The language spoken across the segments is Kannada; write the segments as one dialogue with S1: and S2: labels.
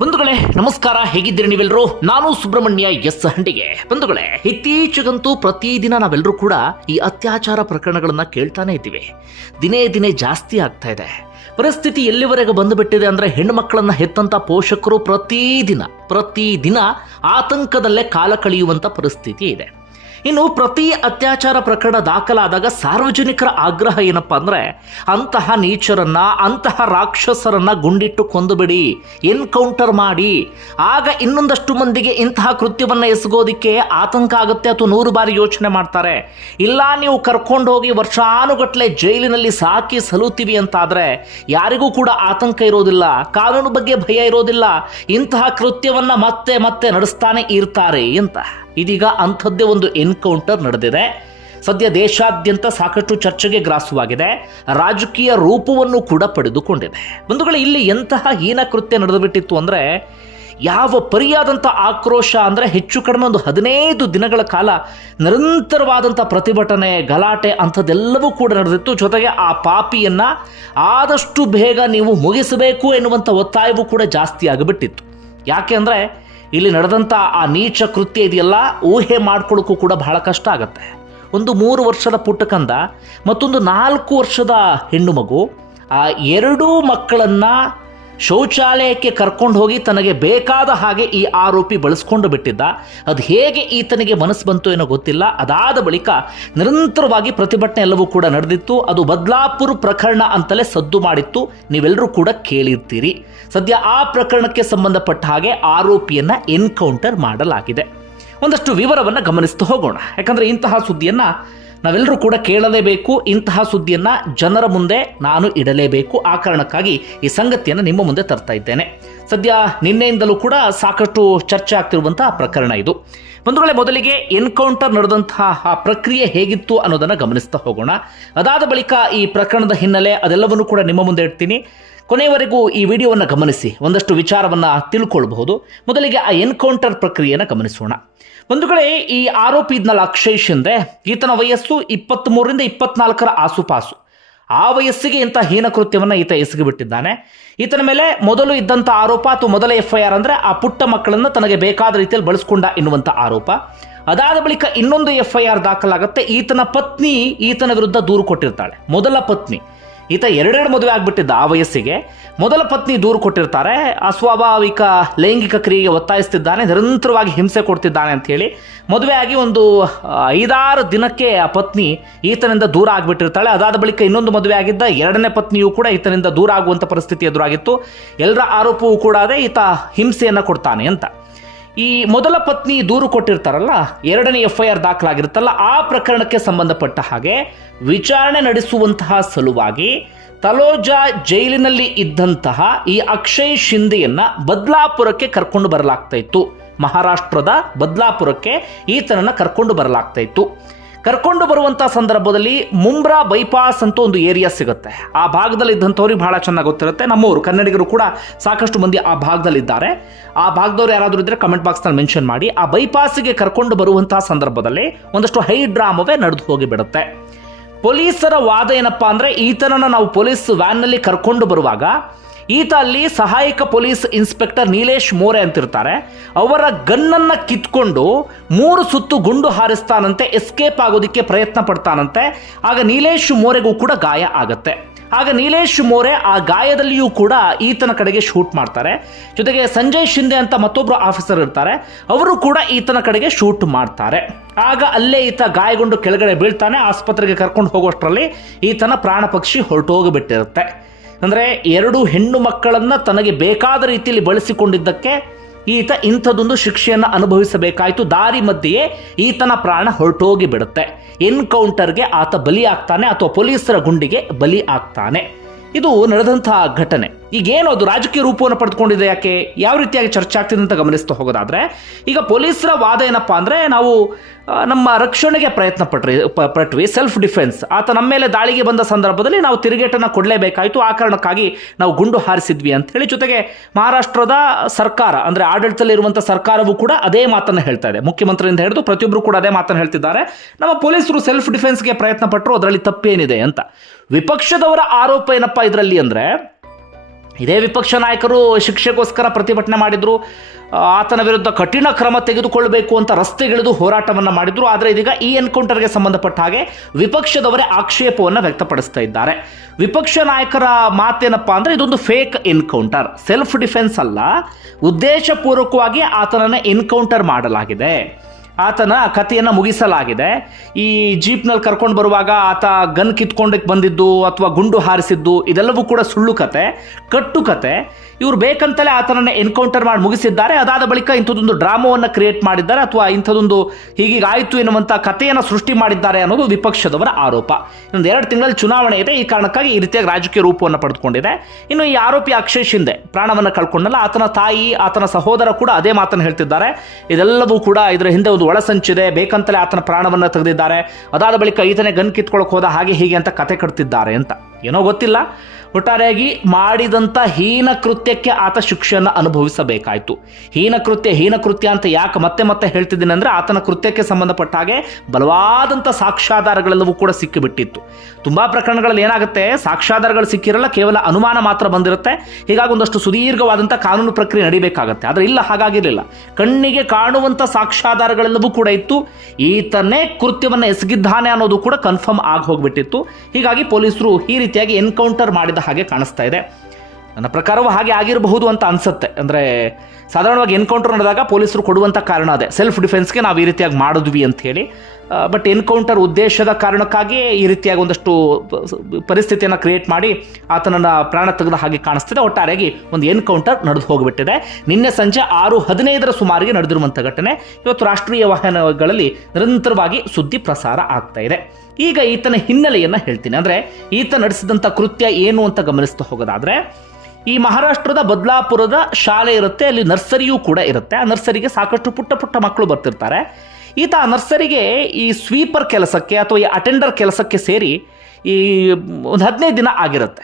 S1: ಬಂಧುಗಳೇ, ನಮಸ್ಕಾರ. ಹೇಗಿದ್ದೀರಿ ನೀವೆಲ್ಲರೂ ನಾನು ಸುಬ್ರಹ್ಮಣ್ಯ ಎಸ್ ಹಂಡಿಗೆ. ಬಂಧುಗಳೇ, ಇತ್ತೀಚೆಗಂತೂ ಪ್ರತಿದಿನ ನಾವೆಲ್ಲರೂ ಕೂಡ ಈ ಅತ್ಯಾಚಾರ ಪ್ರಕರಣಗಳನ್ನ ಕೇಳ್ತಾನೆ ಇದ್ದೀವಿ. ದಿನೇ ದಿನೇ ಜಾಸ್ತಿ ಆಗ್ತಾ ಇದೆ. ಪರಿಸ್ಥಿತಿ ಎಲ್ಲಿವರೆಗೆ ಬಂದುಬಿಟ್ಟಿದೆ ಅಂದ್ರೆ ಹೆಣ್ಣು ಮಕ್ಕಳನ್ನ ಹೆತ್ತಂತ ಪೋಷಕರು ಪ್ರತಿದಿನ ಪ್ರತಿದಿನ ಆತಂಕದಲ್ಲೇ ಕಾಲ ಕಳೆಯುವಂತ ಪರಿಸ್ಥಿತಿ ಇದೆ. ಇನ್ನು ಪ್ರತಿ ಅತ್ಯಾಚಾರ ಪ್ರಕರಣ ದಾಖಲಾದಾಗ ಸಾರ್ವಜನಿಕರ ಆಗ್ರಹ ಏನಪ್ಪ ಅಂದರೆ ಅಂತಹ ನೀಚರನ್ನ, ಅಂತಹ ರಾಕ್ಷಸರನ್ನ ಗುಂಡಿಟ್ಟು ಕೊಂದುಬಿಡಿ, ಎನ್ಕೌಂಟರ್ ಮಾಡಿ. ಆಗ ಇನ್ನೊಂದಷ್ಟು ಮಂದಿಗೆ ಇಂತಹ ಕೃತ್ಯವನ್ನು ಎಸಗೋದಿಕ್ಕೆ ಆತಂಕ ಆಗುತ್ತೆ ಅಥವಾ ನೂರು ಬಾರಿ ಯೋಚನೆ ಮಾಡ್ತಾರೆ. ಇಲ್ಲ, ನೀವು ಕರ್ಕೊಂಡು ಹೋಗಿ ವರ್ಷಾನುಗಟ್ಲೆ ಜೈಲಿನಲ್ಲಿ ಸಾಕಿ ಸಲುತ್ತೀವಿ ಅಂತಾದರೆ ಯಾರಿಗೂ ಕೂಡ ಆತಂಕ ಇರೋದಿಲ್ಲ, ಕಾನೂನು ಬಗ್ಗೆ ಭಯ ಇರೋದಿಲ್ಲ. ಇಂತಹ ಕೃತ್ಯವನ್ನು ಮತ್ತೆ ಮತ್ತೆ ನಡೆಸ್ತಾನೆ ಇರ್ತಾರೆ ಅಂತ. ಇದೀಗ ಅಂಥದ್ದೇ ಒಂದು ಎನ್ಕೌಂಟರ್ ನಡೆದಿದೆ. ಸದ್ಯ ದೇಶಾದ್ಯಂತ ಸಾಕಷ್ಟು ಚರ್ಚೆಗೆ ಗ್ರಾಸವಾಗಿದೆ. ರಾಜಕೀಯ ರೂಪವನ್ನು ಕೂಡ ಪಡೆದುಕೊಂಡಿದೆ. ಬಂಧುಗಳು, ಇಲ್ಲಿ ಎಂತಹ ಹೀನ ಕೃತ್ಯ ನಡೆದುಬಿಟ್ಟಿತ್ತು ಅಂದ್ರೆ, ಯಾವ ಪರಿಯಾದಂಥ ಆಕ್ರೋಶ ಅಂದರೆ ಹೆಚ್ಚು ಕಡಿಮೆ ಒಂದು ಹದಿನೈದು ದಿನಗಳ ಕಾಲ ನಿರಂತರವಾದಂಥ ಪ್ರತಿಭಟನೆ, ಗಲಾಟೆ ಅಂಥದ್ದೆಲ್ಲವೂ ಕೂಡ ನಡೆದಿತ್ತು. ಜೊತೆಗೆ ಆ ಪಾಪಿಯನ್ನ ಆದಷ್ಟು ಬೇಗ ನೀವು ಮುಗಿಸಬೇಕು ಎನ್ನುವಂಥ ಒತ್ತಾಯವೂ ಕೂಡ ಜಾಸ್ತಿ ಆಗಿಬಿಟ್ಟಿತ್ತು. ಯಾಕೆ ಅಂದರೆ ಇಲ್ಲಿ ನಡೆದಂಥ ಆ ನೀಚ ಕೃತ್ಯ ಇದೆಯಲ್ಲ, ಊಹೆ ಮಾಡ್ಕೊಳ್ಳೋಕ್ಕೂ ಕೂಡ ಬಹಳ ಕಷ್ಟ ಆಗುತ್ತೆ. ಒಂದು ಮೂರು ವರ್ಷದ ಪುಟ್ಟಕಂದ ಮತ್ತೊಂದು ನಾಲ್ಕು ವರ್ಷದ ಹೆಣ್ಣು ಮಗು, ಆ ಎರಡೂ ಮಕ್ಕಳನ್ನ ಶೌಚಾಲಯಕ್ಕೆ ಕರ್ಕೊಂಡು ಹೋಗಿ ತನಗೆ ಬೇಕಾದ ಹಾಗೆ ಈ ಆರೋಪಿ ಬಳಸ್ಕೊಂಡು ಬಿಟ್ಟಿದ್ದ. ಅದು ಹೇಗೆ ಈತನಿಗೆ ಮನಸ್ಸು ಬಂತು ಏನೋ ಗೊತ್ತಿಲ್ಲ. ಅದಾದ ಬಳಿಕ ನಿರಂತರವಾಗಿ ಪ್ರತಿಭಟನೆ ಎಲ್ಲವೂ ಕೂಡ ನಡೆದಿತ್ತು. ಅದು ಬದ್ಲಾಪುರ ಪ್ರಕರಣ ಅಂತಲೇ ಸದ್ದು ಮಾಡಿತ್ತು. ನೀವೆಲ್ಲರೂ ಕೂಡ ಕೇಳಿರ್ತೀರಿ. ಸದ್ಯ ಆ ಪ್ರಕರಣಕ್ಕೆ ಸಂಬಂಧಪಟ್ಟ ಹಾಗೆ ಆರೋಪಿಯನ್ನು ಎನ್ಕೌಂಟರ್ ಮಾಡಲಾಗಿದೆ. ಒಂದಷ್ಟು ವಿವರವನ್ನು ಗಮನಿಸ್ತಾ ಹೋಗೋಣ. ಯಾಕಂದರೆ ಇಂತಹ ಸುದ್ದಿಯನ್ನ ನಾವೆಲ್ಲರೂ ಕೂಡ ಕೇಳಲೇಬೇಕು ಇಂತಹ ಸುದ್ದಿಯನ್ನು ಜನರ ಮುಂದೆ ನಾನು ಇಡಲೇಬೇಕು. ಆ ಕಾರಣಕ್ಕಾಗಿ ಈ ಸಂಗತಿಯನ್ನು ನಿಮ್ಮ ಮುಂದೆ ತರ್ತಾ ಇದ್ದೇನೆ. ಸದ್ಯ ನಿನ್ನೆಯಿಂದಲೂ ಕೂಡ ಸಾಕಷ್ಟು ಚರ್ಚೆ ಆಗ್ತಿರುವಂತಹ ಪ್ರಕರಣ ಇದು. ಬಂಧುಗಳೇ, ಮೊದಲಿಗೆ ಎನ್ಕೌಂಟರ್ ನಡೆದಂತಹ ಆ ಪ್ರಕ್ರಿಯೆ ಹೇಗಿತ್ತು ಅನ್ನೋದನ್ನು ಗಮನಿಸ್ತಾ ಹೋಗೋಣ. ಅದಾದ ಬಳಿಕ ಈ ಪ್ರಕರಣದ ಹಿನ್ನೆಲೆ ಅದೆಲ್ಲವನ್ನು ಕೂಡ ನಿಮ್ಮ ಮುಂದೆ ಇಡ್ತೀನಿ. ಕೊನೆಯವರೆಗೂ ಈ ವಿಡಿಯೋವನ್ನು ಗಮನಿಸಿ, ಒಂದಷ್ಟು ವಿಚಾರವನ್ನು ತಿಳ್ಕೊಳ್ಬಹುದು. ಮೊದಲಿಗೆ ಆ ಎನ್ಕೌಂಟರ್ ಪ್ರಕ್ರಿಯೆಯನ್ನು ಗಮನಿಸೋಣ. ಒಂದು ಕಡೆ ಈ ಆರೋಪಿ ಇದ್ನಲ್ಲ ಅಕ್ಷಯ್ ಶಿಂದ್ರೆ ಈತನ ವಯಸ್ಸು ಇಪ್ಪತ್ತ್ಮೂರರಿಂದ ಇಪ್ಪತ್ನಾಲ್ಕರ ಆಸುಪಾಸು. ಆ ವಯಸ್ಸಿಗೆ ಇಂಥ ಹೀನ ಕೃತ್ಯವನ್ನು ಈತ ಎಸಗಿಬಿಟ್ಟಿದ್ದಾನೆ. ಈತನ ಮೇಲೆ ಮೊದಲು ಇದ್ದಂಥ ಆರೋಪ ಅಥವಾ ಮೊದಲ ಎಫ್ ಐ ಆರ್ ಅಂದರೆ ಆ ಪುಟ್ಟ ಮಕ್ಕಳನ್ನು ತನಗೆ ಬೇಕಾದ ರೀತಿಯಲ್ಲಿ ಬಳಸ್ಕೊಂಡ ಎನ್ನುವಂಥ ಆರೋಪ. ಅದಾದ ಬಳಿಕ ಇನ್ನೊಂದು ಎಫ್ ಐ ಆರ್ ದಾಖಲಾಗುತ್ತೆ. ಈತನ ಪತ್ನಿ ಈತನ ವಿರುದ್ಧ ದೂರು ಕೊಟ್ಟಿರ್ತಾಳೆ. ಮೊದಲ ಪತ್ನಿ. ಈತ ಎರಡೆರಡು ಮದುವೆ ಆಗಿಬಿಟ್ಟಿದ್ದ ಆ ವಯಸ್ಸಿಗೆ. ಮೊದಲ ಪತ್ನಿ ದೂರು ಕೊಟ್ಟಿರ್ತಾರೆ. ಅಸ್ವಾಭಾವಿಕ ಲೈಂಗಿಕ ಕ್ರಿಯೆಗೆ ಒತ್ತಾಯಿಸ್ತಿದ್ದಾನೆ, ನಿರಂತರವಾಗಿ ಹಿಂಸೆ ಕೊಡ್ತಿದ್ದಾನೆ ಅಂತ ಹೇಳಿ ಮದುವೆ ಆಗಿ ಒಂದು ಐದಾರು ದಿನಕ್ಕೆ ಆ ಪತ್ನಿ ಈತನಿಂದ ದೂರ ಆಗಿಬಿಟ್ಟಿರ್ತಾಳೆ. ಅದಾದ ಬಳಿಕ ಇನ್ನೊಂದು ಮದುವೆ ಆಗಿದ್ದ ಎರಡನೇ ಪತ್ನಿಯೂ ಕೂಡ ಈತನಿಂದ ದೂರ ಆಗುವಂಥ ಪರಿಸ್ಥಿತಿ ಎದುರಾಗಿತ್ತು. ಎಲ್ಲರ ಆರೋಪವೂ ಕೂಡ ಅದೇ, ಈತ ಹಿಂಸೆಯನ್ನು ಕೊಡ್ತಾನೆ ಅಂತ. ಈ ಮೊದಲ ಪತ್ನಿ ದೂರು ಕೊಟ್ಟಿರ್ತಾರಲ್ಲ, ಎರಡನೇ ಎಫ್ ಐ ಆರ್ ದಾಖಲಾಗಿರುತ್ತಲ್ಲ, ಆ ಪ್ರಕರಣಕ್ಕೆ ಸಂಬಂಧಪಟ್ಟ ಹಾಗೆ ವಿಚಾರಣೆ ನಡೆಸುವಂತಹ ಸಲುವಾಗಿ ತಲೋಜಾ ಜೈಲಿನಲ್ಲಿ ಇದ್ದಂತಹ ಈ ಅಕ್ಷಯ್ ಶಿಂದೆಯನ್ನ ಬದ್ಲಾಪುರಕ್ಕೆ ಕರ್ಕೊಂಡು ಬರಲಾಗ್ತಾ ಇತ್ತು. ಮಹಾರಾಷ್ಟ್ರದ ಬದ್ಲಾಪುರಕ್ಕೆ ಈತನನ್ನ ಕರ್ಕೊಂಡು ಬರಲಾಗ್ತಾ ಇತ್ತು. ಕರ್ಕೊಂಡು ಬರುವಂಥ ಸಂದರ್ಭದಲ್ಲಿ ಮುಂಬ್ರಾ ಬೈಪಾಸ್ ಅಂತ ಒಂದು ಏರಿಯಾ ಸಿಗುತ್ತೆ. ಆ ಭಾಗದಲ್ಲಿ ಇದ್ದಂಥವ್ರಿಗೆ ಬಹಳ ಚೆನ್ನಾಗಿ ಗೊತ್ತಿರುತ್ತೆ. ನಮ್ಮವರು ಕನ್ನಡಿಗರು ಕೂಡ ಸಾಕಷ್ಟು ಮಂದಿ ಆ ಭಾಗದಲ್ಲಿದ್ದಾರೆ ಆ ಭಾಗದವ್ರು ಯಾರಾದರೂ ಇದ್ದರೆ ಕಮೆಂಟ್ ಬಾಕ್ಸ್ನಲ್ಲಿ ಮೆನ್ಷನ್ ಮಾಡಿ, ಆ ಬೈಪಾಸಿಗೆ ಕರ್ಕೊಂಡು ಬರುವಂತಹ ಸಂದರ್ಭದಲ್ಲಿ ಒಂದಷ್ಟು ಹೈ ಡ್ರಾಮವೇ ನಡೆದು ಹೋಗಿಬಿಡುತ್ತೆ. ಪೊಲೀಸರ ವಾದ ಏನಪ್ಪಾ ಅಂದರೆ ಈತನನ್ನು ನಾವು ಪೊಲೀಸ್ ವ್ಯಾನ್ನಲ್ಲಿ ಕರ್ಕೊಂಡು ಬರುವಾಗ ಈತ ಅಲ್ಲಿ ಸಹಾಯಕ ಪೊಲೀಸ್ ಇನ್ಸ್ಪೆಕ್ಟರ್ ನೀಲೇಶ್ ಮೋರೆ ಅಂತಿರ್ತಾರೆ. ಅವರ ಗನ್ನನ್ನು ಕಿತ್ಕೊಂಡು ಮೂರು ಸುತ್ತು ಗುಂಡು ಹಾರಿಸ್ತಾನಂತೆ ಎಸ್ಕೇಪ್ ಆಗೋದಕ್ಕೆ ಪ್ರಯತ್ನ ಪಡ್ತಾನಂತೆ. ಆಗ ನೀಲೇಶ್ ಮೋರೆಗೂ ಕೂಡ ಗಾಯ ಆಗತ್ತೆ. ಆಗ ನೀಲೇಶ್ ಮೋರೆ ಆ ಗಾಯದಲ್ಲಿಯೂ ಕೂಡ ಈತನ ಕಡೆಗೆ ಶೂಟ್ ಮಾಡ್ತಾರೆ. ಜೊತೆಗೆ ಸಂಜಯ್ ಶಿಂದೆ ಅಂತ ಮತ್ತೊಬ್ಬರು ಆಫೀಸರ್ ಇರ್ತಾರೆ. ಅವರು ಕೂಡ ಈತನ ಕಡೆಗೆ ಶೂಟ್ ಮಾಡ್ತಾರೆ. ಆಗ ಅಲ್ಲೇ ಈತ ಗಾಯಗೊಂಡು ಕೆಳಗಡೆ ಬೀಳ್ತಾನೆ. ಆಸ್ಪತ್ರೆಗೆ ಕರ್ಕೊಂಡು ಹೋಗೋಷ್ಟರಲ್ಲಿ ಈತನ ಪ್ರಾಣ ಪಕ್ಷಿ ಹೊರಟೋಗಿಬಿಟ್ಟಿರುತ್ತೆ. ಅಂದರೆ ಎರಡು ಹೆಣ್ಣು ಮಕ್ಕಳನ್ನು ತನಗೆ ಬೇಕಾದ ರೀತಿಯಲ್ಲಿ ಬಳಸಿಕೊಂಡಿದ್ದಕ್ಕೆ ಈತ ಇಂಥದ್ದೊಂದು ಶಿಕ್ಷೆಯನ್ನು ಅನುಭವಿಸಬೇಕಾಯಿತು. ದಾರಿ ಮಧ್ಯೆಯೇ ಈತನ ಪ್ರಾಣ ಹೊರಟೋಗಿ ಬಿಡುತ್ತೆ. ಎನ್ಕೌಂಟರ್ಗೆ ಆತ ಬಲಿ ಆಗ್ತಾನೆ ಅಥವಾ ಪೊಲೀಸರ ಗುಂಡಿಗೆ ಬಲಿ ಆಗ್ತಾನೆ ಇದು ನಡೆದಂತಹ ಘಟನೆ. ಈಗೇನು ಅದು ರಾಜಕೀಯ ರೂಪವನ್ನು ಪಡೆದುಕೊಂಡಿದೆ ಯಾಕೆ? ಯಾವ ರೀತಿಯಾಗಿ ಚರ್ಚೆ ಆಗ್ತಿದೆ ಅಂತ ಗಮನಿಸ್ತಾ ಹೋಗೋದಾದ್ರೆ, ಈಗ ಪೊಲೀಸರ ವಾದ ಏನಪ್ಪಾ ಅಂದ್ರೆ ನಾವು ನಮ್ಮ ರಕ್ಷಣೆಗೆ ಪ್ರಯತ್ನ ಪಟ್ರಿ ಪಟ್ವಿ ಸೆಲ್ಫ್ ಡಿಫೆನ್ಸ್ ಆತ ನಮ್ಮ ಮೇಲೆ ದಾಳಿಗೆ ಬಂದ ಸಂದರ್ಭದಲ್ಲಿ ನಾವು ತಿರುಗೇಟನ್ನು ಕೊಡಲೇಬೇಕಾಯಿತು. ಆ ಕಾರಣಕ್ಕಾಗಿ ನಾವು ಗುಂಡು ಹಾರಿಸಿದ್ವಿ ಅಂತ ಹೇಳಿ ಜೊತೆಗೆ ಮಹಾರಾಷ್ಟ್ರದ ಸರ್ಕಾರ, ಅಂದ್ರೆ ಆಡಳಿತದಲ್ಲಿರುವಂಥ ಸರ್ಕಾರವೂ ಕೂಡ ಅದೇ ಮಾತನ್ನು ಹೇಳ್ತಾ ಇದೆ. ಮುಖ್ಯಮಂತ್ರಿಯಿಂದ ಹಿಡಿದು ಪ್ರತಿಯೊಬ್ಬರು ಕೂಡ ಅದೇ ಮಾತನ್ನು ಹೇಳ್ತಿದ್ದಾರೆ. ನಮ್ಮ ಪೊಲೀಸರು ಸೆಲ್ಫ್ ಡಿಫೆನ್ಸ್ಗೆ ಪ್ರಯತ್ನ ಪಟ್ಟರು ಅದರಲ್ಲಿ ತಪ್ಪೇನಿದೆ ಅಂತ. ವಿಪಕ್ಷದವರ ಆರೋಪ ಏನಪ್ಪಾ ಇದರಲ್ಲಿ ಅಂದ್ರೆ ಇದೇ ವಿಪಕ್ಷ ನಾಯಕರು ಶಿಕ್ಷೆಗೋಸ್ಕರ ಪ್ರತಿಭಟನೆ ಮಾಡಿದ್ರು. ಆತನ ವಿರುದ್ಧ ಕಠಿಣ ಕ್ರಮ ತೆಗೆದುಕೊಳ್ಳಬೇಕು ಅಂತ ರಸ್ತೆಗಿಳಿದು ಹೋರಾಟವನ್ನು ಮಾಡಿದ್ರು. ಆದರೆ ಇದೀಗ ಈ ಎನ್ಕೌಂಟರ್ಗೆ ಸಂಬಂಧಪಟ್ಟ ಹಾಗೆ ವಿಪಕ್ಷದವರೇ ಆಕ್ಷೇಪವನ್ನು ವ್ಯಕ್ತಪಡಿಸ್ತಾ ಇದ್ದಾರೆ. ವಿಪಕ್ಷ ನಾಯಕರ ಮಾತೇನಪ್ಪ ಅಂದರೆ ಇದೊಂದು ಫೇಕ್ ಎನ್ಕೌಂಟರ್ ಸೆಲ್ಫ್ ಡಿಫೆನ್ಸ್ ಅಲ್ಲ, ಉದ್ದೇಶಪೂರ್ವಕವಾಗಿ ಆತನನ್ನು ಎನ್ಕೌಂಟರ್ ಮಾಡಲಾಗಿದೆ. ಆತನ ಕಥೆಯನ್ನು ಮುಗಿಸಲಾಗಿದೆ. ಈ ಜೀಪ್ನಲ್ಲಿ ಕರ್ಕೊಂಡು ಬರುವಾಗ ಆತ ಗನ್ ಕಿತ್ಕೊಂಡಕ್ಕೆ ಬಂದಿದ್ದು ಅಥವಾ ಗುಂಡು ಹಾರಿಸಿದ್ದು ಇದೆಲ್ಲವೂ ಕೂಡ ಸುಳ್ಳು ಕತೆ, ಕಟ್ಟು ಕತೆ. ಇವರು ಬೇಕಂತಲೇ ಆತನನ್ನು ಎನ್ಕೌಂಟರ್ ಮಾಡಿ ಮುಗಿಸಿದ್ದಾರೆ. ಅದಾದ ಬಳಿಕ ಇಂಥದ್ದೊಂದು ಡ್ರಾಮಾವನ್ನು ಕ್ರಿಯೇಟ್ ಮಾಡಿದ್ದಾರೆ ಅಥವಾ ಇಂಥದೊಂದು ಹೀಗೀಗಾಯಿತು ಎನ್ನುವಂಥ ಕಥೆಯನ್ನು ಸೃಷ್ಟಿ ಮಾಡಿದ್ದಾರೆ ಅನ್ನೋದು ವಿಪಕ್ಷದವರ ಆರೋಪ. ಇನ್ನೊಂದು ಎರಡು ತಿಂಗಳಲ್ಲಿ ಚುನಾವಣೆ ಇದೆ. ಈ ಕಾರಣಕ್ಕಾಗಿ ಈ ರೀತಿಯಾಗಿ ರಾಜಕೀಯ ರೂಪವನ್ನು ಪಡೆದುಕೊಂಡಿದೆ. ಇನ್ನು ಈ ಆರೋಪಿ ಅಕ್ಷಯ್ ಶಿಂದೆ ಪ್ರಾಣವನ್ನು ಕಳ್ಕೊಂಡಲ್ಲ. ಆತನ ತಾಯಿ, ಆತನ ಸಹೋದರ ಕೂಡ ಅದೇ ಮಾತನ್ನು ಹೇಳ್ತಿದ್ದಾರೆ. ಇದೆಲ್ಲವೂ ಕೂಡ ಇದರ ಹಿಂದೆ ಒಂದು ಒಳಸಂಚಿದೆ, ಬೇಕಂತಲೇ ಆತನ ಪ್ರಾಣವನ್ನು ತೆಗೆದಿದ್ದಾರೆ. ಅದಾದ ಬಳಿಕ ಈತನೇ ಗನ್ ಕಿತ್ಕೊಳ್ಳೋಕೆ ಹೋದ ಹಾಗೆ ಹೀಗೆ ಅಂತ ಕತೆ ಕಟ್ತಿದ್ದಾರೆ ಅಂತ. ಏನೋ ಗೊತ್ತಿಲ್ಲ. ಒಟ್ಟಾರೆಯಾಗಿ ಮಾಡಿದಂಥ ಹೀನ ಕೃತ್ಯಕ್ಕೆ ಆತ ಶಿಕ್ಷೆಯನ್ನು ಅನುಭವಿಸಬೇಕಾಯಿತು. ಹೀನ ಕೃತ್ಯ ಹೀನ ಕೃತ್ಯ ಅಂತ ಯಾಕೆ ಮತ್ತೆ ಮತ್ತೆ ಹೇಳ್ತಿದ್ದೀನಿ ಅಂದರೆ ಆತನ ಕೃತ್ಯಕ್ಕೆ ಸಂಬಂಧಪಟ್ಟ ಹಾಗೆ ಬಲವಾದಂಥ ಸಾಕ್ಷ್ಯಾಧಾರಗಳೆಲ್ಲವೂ ಕೂಡ ಸಿಕ್ಕಿಬಿಟ್ಟಿತ್ತು. ತುಂಬ ಪ್ರಕರಣಗಳಲ್ಲಿ ಏನಾಗುತ್ತೆ, ಸಾಕ್ಷ್ಯಾಧಾರಗಳು ಸಿಕ್ಕಿರಲ್ಲ, ಕೇವಲ ಅನುಮಾನ ಮಾತ್ರ ಬಂದಿರುತ್ತೆ. ಹೀಗಾಗಿ ಒಂದಷ್ಟು ಸುದೀರ್ಘವಾದಂಥ ಕಾನೂನು ಪ್ರಕ್ರಿಯೆ ನಡಿಬೇಕಾಗತ್ತೆ. ಆದರೆ ಇಲ್ಲ, ಹಾಗಾಗಿರಲಿಲ್ಲ. ಕಣ್ಣಿಗೆ ಕಾಣುವಂಥ ಸಾಕ್ಷ್ಯಾಧಾರಗಳೆಲ್ಲವೂ ಕೂಡ ಇತ್ತು. ಈತನೇ ಕೃತ್ಯವನ್ನು ಎಸಗಿದ್ದಾನೆ ಅನ್ನೋದು ಕೂಡ ಕನ್ಫರ್ಮ್ ಆಗಿ ಹೋಗ್ಬಿಟ್ಟಿತ್ತು. ಹೀಗಾಗಿ ಪೊಲೀಸರು ಈ ರೀತಿಯಾಗಿ ಎನ್ಕೌಂಟರ್ ಮಾಡಿದ ಹಾಗೆ ಕಾಣಿಸ್ತಾ ಇದೆ. ನನ್ನ ಪ್ರಕಾರವೂ ಹಾಗೆ ಆಗಿರಬಹುದು ಅಂತ ಅನಿಸುತ್ತೆ. ಅಂದರೆ ಸಾಧಾರಣವಾಗಿ ಎನ್ಕೌಂಟರ್ ನಡೆದಾಗ ಪೊಲೀಸರು ಕೊಡುವಂಥ ಕಾರಣ ಅದೇ. ಸೆಲ್ಫ್ ಡಿಫೆನ್ಸ್ಗೆ ನಾವು ಈ ರೀತಿಯಾಗಿ ಮಾಡಿದ್ವಿ ಅಂತ ಹೇಳಿ. ಬಟ್ ಎನ್ಕೌಂಟರ್ ಉದ್ದೇಶದ ಕಾರಣಕ್ಕಾಗಿ ಈ ರೀತಿಯಾಗಿ ಒಂದಷ್ಟು ಪರಿಸ್ಥಿತಿಯನ್ನು ಕ್ರಿಯೇಟ್ ಮಾಡಿ ಆತನನ್ನು ಪ್ರಾಣ ತೆಗೆದ ಹಾಗೆ ಕಾಣಿಸ್ತಿದೆ. ಒಟ್ಟಾರೆಯಾಗಿ ಒಂದು ಎನ್ಕೌಂಟರ್ ನಡೆದು ಹೋಗಿಬಿಟ್ಟಿದೆ. ನಿನ್ನೆ ಸಂಜೆ ಆರು ಹದಿನೈದರ ಸುಮಾರಿಗೆ ನಡೆದಿರುವಂಥ ಘಟನೆ. ಇವತ್ತು ರಾಷ್ಟ್ರೀಯ ವಾಹನಗಳಲ್ಲಿ ನಿರಂತರವಾಗಿ ಸುದ್ದಿ ಪ್ರಸಾರ ಆಗ್ತಾ ಇದೆ. ಈಗ ಈತನ ಹಿನ್ನೆಲೆಯನ್ನು ಹೇಳ್ತೀನಿ. ಅಂದರೆ ಈತ ನಡೆಸಿದಂಥ ಕೃತ್ಯ ಏನು ಅಂತ ಗಮನಿಸ್ತಾ ಹೋಗೋದಾದರೆ, ಈ ಮಹಾರಾಷ್ಟ್ರದ ಬದಲಾಪುರದ ಶಾಲೆ ಇರುತ್ತೆ, ಅಲ್ಲಿ ನರ್ಸರಿಯೂ ಕೂಡ ಇರುತ್ತೆ. ಆ ನರ್ಸರಿಗೆ ಸಾಕಷ್ಟು ಪುಟ್ಟ ಪುಟ್ಟ ಮಕ್ಕಳು ಬರ್ತಿರ್ತಾರೆ. ಈತ ನರ್ಸರಿಗೆ ಈ ಸ್ವೀಪರ್ ಕೆಲಸಕ್ಕೆ ಅಥವಾ ಈ ಅಟೆಂಡರ್ ಕೆಲಸಕ್ಕೆ ಸೇರಿ ಈ ಒಂದು ಹದಿನೈದು ದಿನ ಆಗಿರುತ್ತೆ.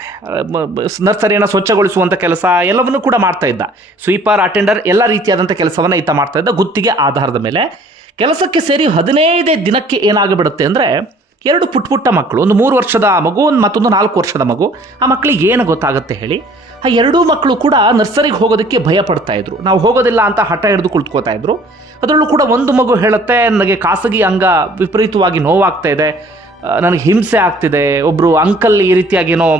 S1: ನರ್ಸರಿಯನ್ನು ಸ್ವಚ್ಛಗೊಳಿಸುವಂಥ ಕೆಲಸ ಎಲ್ಲವನ್ನೂ ಕೂಡ ಮಾಡ್ತಾ ಇದ್ದ. ಸ್ವೀಪರ್, ಅಟೆಂಡರ್ ಎಲ್ಲ ರೀತಿಯಾದಂಥ ಕೆಲಸವನ್ನು ಈತ ಮಾಡ್ತಾ ಇದ್ದ ಗುತ್ತಿಗೆ ಆಧಾರದ ಮೇಲೆ. ಕೆಲಸಕ್ಕೆ ಸೇರಿ ಹದಿನೈದೇ ದಿನಕ್ಕೆ ಏನಾಗಿಬಿಡುತ್ತೆ ಅಂದರೆ ಎರಡು ಪುಟ್ಟ ಪುಟ್ಟ ಮಕ್ಕಳು, ಒಂದು ಮೂರು ವರ್ಷದ ಮಗು, ಒಂದು ಮತ್ತೊಂದು ನಾಲ್ಕು ವರ್ಷದ ಮಗು, ಆ ಮಕ್ಕಳಿಗೆ ಏನು ಗೊತ್ತಾಗುತ್ತೆ ಹೇಳಿ? ಆ ಎರಡೂ ಮಕ್ಕಳು ಕೂಡ ನರ್ಸರಿಗೆ ಹೋಗೋದಕ್ಕೆ ಭಯ ಪಡ್ತಾ ಇದ್ರು. ನಾವು ಹೋಗೋದಿಲ್ಲ ಅಂತ ಹಠ ಹಿಡಿದು ಕುಳಿತುಕೋತಾ ಇದ್ರು. ಅದರಲ್ಲೂ ಕೂಡ ಒಂದು ಮಗು ಹೇಳುತ್ತೆ, ನನಗೆ ಖಾಸಗಿ ಅಂಗ ವಿಪರೀತವಾಗಿ ನೋವಾಗ್ತಾ ಇದೆ. ನನಗೆ ಹಿಂಸೆ ಆಗ್ತಿದೆ ಒಬ್ಬರು ಅಂಕಲ್ ಈ ರೀತಿಯಾಗಿ ಏನೋ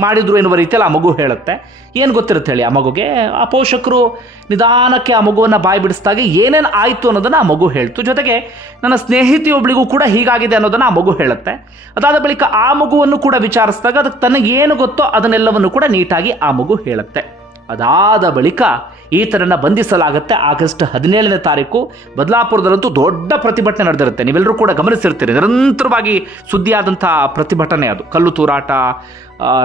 S1: ಮಾಡಿದ್ರು ಎನ್ನುವ ರೀತಿಯಲ್ಲಿ ಆ ಮಗು ಹೇಳುತ್ತೆ. ಏನು ಗೊತ್ತಿರುತ್ತೆ ಹೇಳಿ ಆ ಮಗುಗೆ? ಆ ಪೋಷಕರು ನಿಧಾನಕ್ಕೆ ಆ ಮಗುವನ್ನು ಬಾಯಿ ಬಿಡಿಸಿದಾಗ ಏನೇನು ಆಯಿತು ಅನ್ನೋದನ್ನು ಆ ಮಗು ಹೇಳ್ತು. ಜೊತೆಗೆ ನನ್ನ ಸ್ನೇಹಿತೆಯೊಬ್ಬಳಿಗೂ ಕೂಡ ಹೀಗಾಗಿದೆ ಅನ್ನೋದನ್ನು ಆ ಮಗು ಹೇಳುತ್ತೆ. ಅದಾದ ಬಳಿಕ ಆ ಮಗುವನ್ನು ಕೂಡ ವಿಚಾರಿಸಿದಾಗ ಅದಕ್ಕೆ ತನಗೇನು ಗೊತ್ತೋ ಅದನ್ನೆಲ್ಲವನ್ನು ಕೂಡ ನೀಟಾಗಿ ಆ ಮಗು ಹೇಳುತ್ತೆ. ಅದಾದ ಬಳಿಕ ಈತನನ್ನು ಬಂಧಿಸಲಾಗುತ್ತೆ. ಆಗಸ್ಟ್ ಹದಿನೇಳನೇ ತಾರೀಕು ಬದಲಾಪುರದಲ್ಲಂತೂ ದೊಡ್ಡ ಪ್ರತಿಭಟನೆ ನಡೆದಿರುತ್ತೆ. ನೀವೆಲ್ಲರೂ ಕೂಡ ಗಮನಿಸಿರ್ತೀರಿ. ನಿರಂತರವಾಗಿ ಸುದ್ದಿಯಾದಂಥ ಪ್ರತಿಭಟನೆ ಅದು. ಕಲ್ಲು ತೂರಾಟ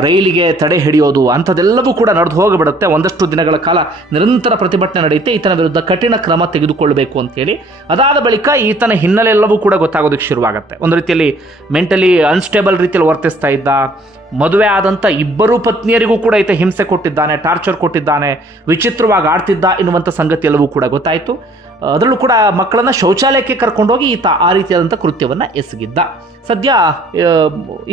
S1: ರೈಲಿಗೆ ತಡೆ ಹಿಡಿಯೋದು, ಅಂಥದ್ದೆಲ್ಲವೂ ಕೂಡ ನಡೆದು ಹೋಗಿಬಿಡುತ್ತೆ. ಒಂದಷ್ಟು ದಿನಗಳ ಕಾಲ ನಿರಂತರ ಪ್ರತಿಭಟನೆ ನಡೆಯುತ್ತೆ. ಈತನ ವಿರುದ್ಧ ಕಠಿಣ ಕ್ರಮ ತೆಗೆದುಕೊಳ್ಳಬೇಕು ಅಂತೇಳಿ ಅದಾದ ಬಳಿಕ ಈತನ ಹಿನ್ನೆಲೆ ಎಲ್ಲವೂ ಕೂಡ ಗೊತ್ತಾಗೋದಕ್ಕೆ ಶುರುವಾಗುತ್ತೆ. ಒಂದು ರೀತಿಯಲ್ಲಿ ಮೆಂಟಲಿ ಅನ್ಸ್ಟೇಬಲ್ ರೀತಿಯಲ್ಲಿ ವರ್ತಿಸ್ತಾ ಇದ್ದ, ಮದುವೆ ಆದಂಥ ಇಬ್ಬರು ಪತ್ನಿಯರಿಗೂ ಕೂಡ ಈತ ಹಿಂಸೆ ಕೊಟ್ಟಿದ್ದಾನೆ, ಟಾರ್ಚರ್ ಕೊಟ್ಟಿದ್ದಾನೆ, ವಿಚಿತ್ರವಾಗಿ ಆಡ್ತಿದ್ದ ಎನ್ನುವಂಥ ಸಂಗತಿ ಎಲ್ಲವೂ ಕೂಡ ಗೊತ್ತಾಯಿತು. ಅದರಲ್ಲೂ ಕೂಡ ಮಕ್ಕಳನ್ನು ಶೌಚಾಲಯಕ್ಕೆ ಕರ್ಕೊಂಡೋಗಿ ಈತ ಆ ರೀತಿಯಾದಂಥ ಕೃತ್ಯವನ್ನು ಎಸಗಿದ್ದ. ಸದ್ಯ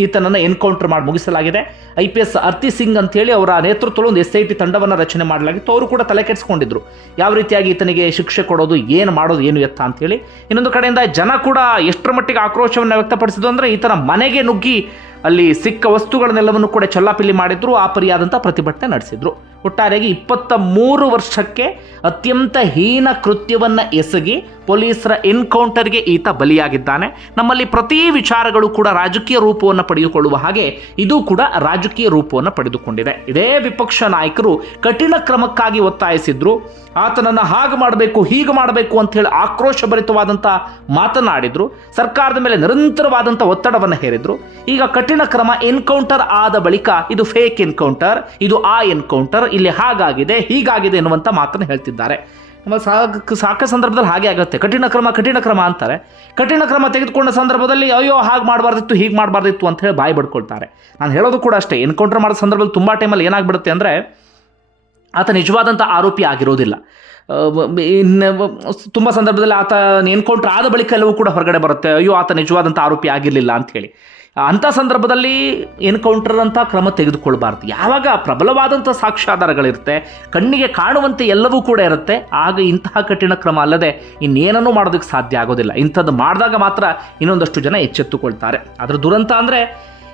S1: ಈತನನ್ನು ಎನ್ಕೌಂಟರ್ ಮಾಡಿ ಮುಗಿಸಲಾಗಿದೆ. I P S Arti Singh ಅಂತೇಳಿ ಅವರ ನೇತೃತ್ವದಲ್ಲಿ ಒಂದು ಎಸ್ ಐ ಟಿ ತಂಡವನ್ನು ರಚನೆ ಮಾಡಲಾಗಿತ್ತು. ಅವರು ಕೂಡ ತಲೆ ಕೆಡಿಸ್ಕೊಂಡಿದ್ರು. ಯಾವ ರೀತಿಯಾಗಿ ಈತನಿಗೆ ಶಿಕ್ಷೆ ಕೊಡೋದು, ಏನು ಮಾಡೋದು, ಏನು ಎತ್ತ ಅಂತೇಳಿ. ಇನ್ನೊಂದು ಕಡೆಯಿಂದ ಜನ ಕೂಡ ಎಷ್ಟರ ಮಟ್ಟಿಗೆ ಆಕ್ರೋಶವನ್ನು ವ್ಯಕ್ತಪಡಿಸಿದ್ರು ಅಂದರೆ ಈತನ ಮನೆಗೆ ನುಗ್ಗಿ ಅಲ್ಲಿ ಸಿಕ್ಕ ವಸ್ತುಗಳನ್ನೆಲ್ಲವನ್ನು ಕೂಡ ಚಲ್ಲಾಪಿಲ್ಲಿ ಮಾಡಿದ್ರು ಆ ಪರಿಯಾದಂಥ ಪ್ರತಿಭಟನೆ ನಡೆಸಿದ್ರು. ಒಟ್ಟಾರೆಯಾಗಿ ಇಪ್ಪತ್ತ ಮೂರು ವರ್ಷಕ್ಕೆ ಅತ್ಯಂತ ಹೀನ ಕೃತ್ಯವನ್ನು ಎಸಗಿ ಪೊಲೀಸರ ಎನ್ಕೌಂಟರ್ಗೆ ಈತ ಬಲಿಯಾಗಿದ್ದಾನೆ. ನಮ್ಮಲ್ಲಿ ಪ್ರತಿ ವಿಚಾರಗಳು ಕೂಡ ರಾಜಕೀಯ ರೂಪವನ್ನು ಪಡೆದುಕೊಳ್ಳುವ ಹಾಗೆ ಇದು ಕೂಡ ರಾಜಕೀಯ ರೂಪವನ್ನು ಪಡೆದುಕೊಂಡಿದೆ. ಇದೇ ವಿಪಕ್ಷ ನಾಯಕರು ಕಠಿಣ ಕ್ರಮಕ್ಕಾಗಿ ಒತ್ತಾಯಿಸಿದ್ರು. ಆತನನ್ನು ಹಾಗೆ ಮಾಡಬೇಕು, ಹೀಗೆ ಮಾಡಬೇಕು ಅಂತ ಹೇಳಿ ಆಕ್ರೋಶಭರಿತವಾದಂಥ ಮಾತನಾಡಿದ್ರು. ಸರ್ಕಾರದ ಮೇಲೆ ನಿರಂತರವಾದಂಥ ಒತ್ತಡವನ್ನು ಹೇರಿದ್ರು. ಈಗ ಕಠಿಣ ಕ್ರಮ ಎನ್ಕೌಂಟರ್ ಆದ ಬಳಿಕ ಇದು ಫೇಕ್ ಎನ್ಕೌಂಟರ್, ಇದು ಆ ಎನ್ಕೌಂಟರ್ ಇಲ್ಲಿ ಹಾಗಾಗಿದೆ, ಹೀಗಾಗಿದೆ ಎನ್ನುವಂಥ ಮಾತನ್ನು ಹೇಳ್ತಿದ್ದಾರೆ. ನಮ್ಮ ಸಾಕು ಸಾಕ ಸಂದರ್ಭದಲ್ಲಿ ಹಾಗೆ ಆಗುತ್ತೆ. ಕಠಿಣ ಕ್ರಮ ಕಠಿಣ ಕ್ರಮ ಅಂತಾರೆ. ಕಠಿಣ ಕ್ರಮ ತೆಗೆದುಕೊಂಡ ಸಂದರ್ಭದಲ್ಲಿ ಅಯ್ಯೋ, ಹಾಗೆ ಮಾಡಬಾರ್ದಿತ್ತು, ಹೀಗೆ ಮಾಡಬಾರ್ದಿತ್ತು ಅಂತ ಹೇಳಿ ಬಾಯಿ ಬಡ್ಕೊಳ್ತಾರೆ. ನಾನು ಹೇಳೋದು ಕೂಡ ಅಷ್ಟೇ, ಎನ್ಕೌಂಟರ್ ಮಾಡೋ ಸಂದರ್ಭದಲ್ಲಿ ತುಂಬ ಟೈಮಲ್ಲಿ ಏನಾಗ್ಬಿಡುತ್ತೆ ಅಂದರೆ, ಆತ ನಿಜವಾದಂಥ ಆರೋಪಿ ಆಗಿರೋದಿಲ್ಲ. ಇನ್ನು ತುಂಬ ಸಂದರ್ಭದಲ್ಲಿ ಆತ ಎನ್ಕೌಂಟರ್ ಆದ ಬಳಿಕ ಎಲ್ಲವೂ ಕೂಡ ಹೊರಗಡೆ ಬರುತ್ತೆ. ಅಯ್ಯೋ, ಆತ ನಿಜವಾದಂಥ ಆರೋಪಿ ಆಗಿರಲಿಲ್ಲ ಅಂತ ಹೇಳಿ. ಅಂಥ ಸಂದರ್ಭದಲ್ಲಿ ಎನ್ಕೌಂಟರ್ ಅಂತ ಕ್ರಮ ತೆಗೆದುಕೊಳ್ಬಾರ್ದು. ಯಾವಾಗ ಪ್ರಬಲವಾದಂಥ ಸಾಕ್ಷ್ಯಾಧಾರಗಳಿರುತ್ತೆ, ಕಣ್ಣಿಗೆ ಕಾಣುವಂತೆ ಎಲ್ಲವೂ ಕೂಡ ಇರುತ್ತೆ, ಆಗ ಇಂತಹ ಕಠಿಣ ಕ್ರಮ ಅಲ್ಲದೆ ಇನ್ನೇನನ್ನೂ ಮಾಡೋದಕ್ಕೆ ಸಾಧ್ಯ ಆಗೋದಿಲ್ಲ. ಇಂಥದ್ದು ಮಾಡಿದಾಗ ಮಾತ್ರ ಇನ್ನೊಂದಷ್ಟು ಜನ ಎಚ್ಚೆತ್ತುಕೊಳ್ತಾರೆ. ಅದರ ದುರಂತ ಅಂದರೆ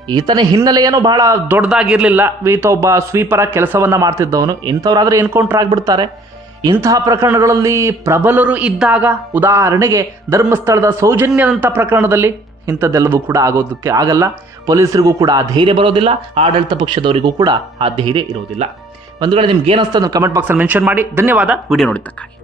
S1: ಈತನ ಹಿನ್ನೆಲೆ ಏನೋ ಬಹಳ ದೊಡ್ಡದಾಗಿರಲಿಲ್ಲ. ಈತ ಒಬ್ಬ ಸ್ವೀಪರ ಕೆಲಸವನ್ನು ಮಾಡ್ತಿದ್ದವನು. ಇಂಥವ್ರಾದರೆ ಎನ್ಕೌಂಟರ್ ಆಗಿಬಿಡ್ತಾರೆ. ಇಂತಹ ಪ್ರಕರಣಗಳಲ್ಲಿ ಪ್ರಬಲರು ಇದ್ದಾಗ, ಉದಾಹರಣೆಗೆ ಧರ್ಮಸ್ಥಳದ ಸೌಜನ್ಯದಂಥ ಪ್ರಕರಣದಲ್ಲಿ ಇಂಥದ್ದೆಲ್ಲವೂ ಕೂಡ ಆಗೋದಕ್ಕೆ ಆಗಲ್ಲ. ಪೊಲೀಸರಿಗೂ ಕೂಡ ಆ ಧೈರ್ಯ ಬರೋದಿಲ್ಲ. ಆಡಳಿತ ಪಕ್ಷದವರಿಗೂ ಕೂಡ ಆ ಧೈರ್ಯ ಇರೋದಿಲ್ಲ. ಒಂದು ವೇಳೆ ನಿಮ್ಗೆ ಏನಿಸ್ತದೆ ಕಮೆಂಟ್ ಬಾಕ್ಸಲ್ಲಿ ಮೆನ್ಷನ್ ಮಾಡಿ. ಧನ್ಯವಾದ. ವಿಡಿಯೋ ನೋಡಿದ್ದಕ್ಕಾಗಿ.